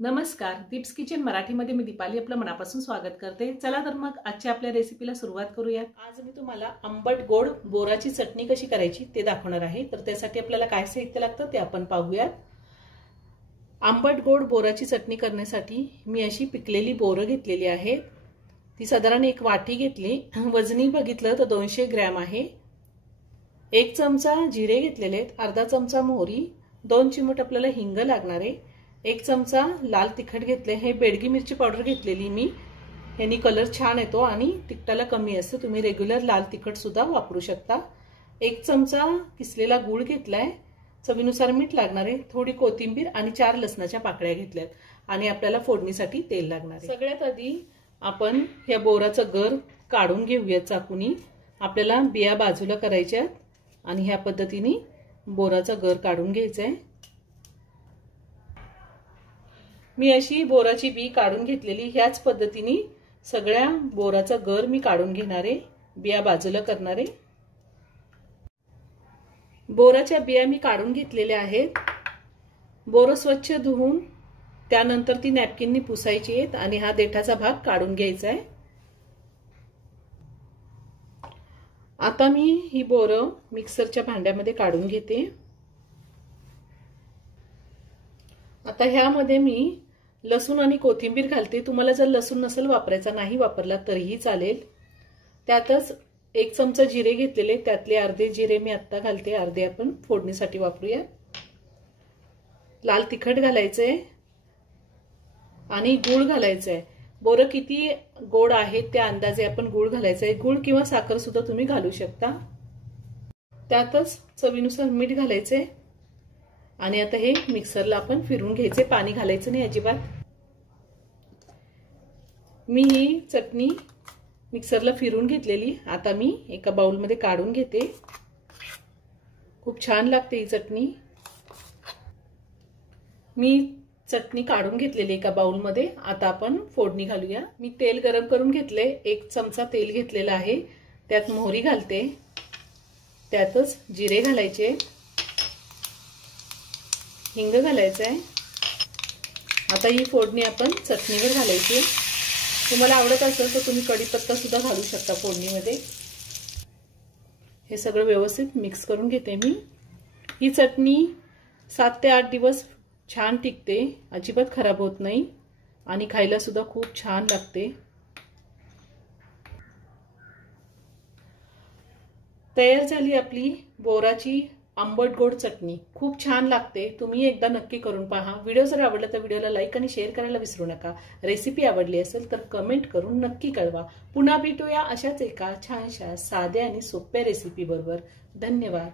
नमस्कार, दीप्स किचन मराठीमध्ये मी दीपाली आपलं मनापासून स्वागत करते। चला तर मग आजच्या आपल्या रेसिपीला सुरुवात करूया। आज मी तुम्हाला आंबट गोड बोराची चटणी कशी करायची ते दाखवणार आहे। तर त्यासाठी आपल्याला काय साहित्य लागतं ते आपण पाहूयात। आंबट गोड बोराची चटणी करण्यासाठी मी अशी पिकलेली बोरं घेतलेली आहेत। ती साधारण एक वाटी घेतली। वजनी बघितलं तर 200 ग्रॅम आहे। 1 चमचा जिरे घेतलेले आहेत, अर्धा चमचा मोहरी, 2 चिमूट आपल्याला हिंग लागणार आहे, 1 चमचा लाल तिखट घेतले। हे बेडगी मिरची पावडर घेतलेली मी, यानी कलर छान येतो आणि तिखटाला कमी असते। तुम्ही रेग्युलर लाल तिखट सुद्धा वापरू शकता। 1 चमचा किसलेला गूळ घेतलाय, चवीनुसार मीठ लागणार आहे, थोडी कोथिंबीर आणि 4 लसणाच्या पाकळ्या घेतल्यात आणि आपल्याला फोडणीसाठी तेल लागणार आहे। सगळ्यात आधी आपण या बोराचं गर काढून घेऊया चाकूनी। आपल्याला बिया बाजूला करायच्या आणि ह्या पद्धतीने बोराचा गर काढून घ्यायचा आहे। मी अशी बोराची बी काढून घेतलेली, ह्याच पद्धतीने सगळ्या बोराचा गर मी काढून घेणार आहे, बिया बाजूला करणार आहे। बोराच्या बिया मी काढून घेतलेल्या आहेत। बोरं स्वच्छ धुवून त्यानंतर ती नॅपकिननी पुसायची आहेत आणि हा देठाचा भाग काढून घ्यायचा आहे। आता मी ही बोरं मिक्सरच्या भांड्यामध्ये काढून घेते। आता ह्यामध्ये मी लसूण आणि कोथिंबीर घालते। तुम्हाला जर लसूण नसेल वापरायचा, नाही वापरला तरीही चालेल। त्यातच 1 चमचा जिरे घेतलेले, त्यातले अर्धे जिरे मी आता घालते, अर्धे आपण फोडणीसाठी वापरूया। लाल तिखट घालायचंय आणि गूळ घालायचंय। बोरं किती गोड आहेत त्या अंदाजे आपण गूळ घालायचंय। गूळ किंवा साखर सुद्धा तुम्ही घालू शकता। त्यातच चवीनुसार मीठ घालायचंय आणि आता हे मिक्सरला आपण फिरवून घ्यायचे, पाणी घालायचं नाही अजिबात। मी ही चटणी मिक्सरला फिरवून घेतलेली, आता मी एका बाउलमध्ये काढून घेते। खूप छान लागते ही चटणी। मी चटणी काढून घेतलेली एका बाउलमध्ये। आता आपण फोडणी घालूया। मी तेल गरम करून घेतले, 1 चमचा तेल घेतलेला आहे, त्यात मोहरी घालते, त्यातच जिरे घालायचे, हिंग घालायचं आहे। आता ही फोडणी आपण चटणीवर घालायची। तुम्हाला आवडत असेल तर तुम्ही कढीपत्ता सुद्धा घालू शकता फोडणीमध्ये। हे सगळं व्यवस्थित मिक्स करून घेते मी। ही चटणी 7 ते 8 दिवस छान टिकते, अजिबात खराब होत नाही आणि खायला सुद्धा खूप छान लागते। तयार झाली आपली बोराची आंबट गोड चटणी, खूप छान लागते। तुम्ही एकदा नक्की करून पहा। व्हिडिओ जर आवडला तर व्हिडिओला लाईक आणि शेअर करायला विसरू नका। रेसिपी आवडली असेल तर कमेंट करून नक्की कळवा। पुन्हा भेटूया अशाच एका छानशा साध्या आणि सोप्या रेसिपी बरोबर। धन्यवाद।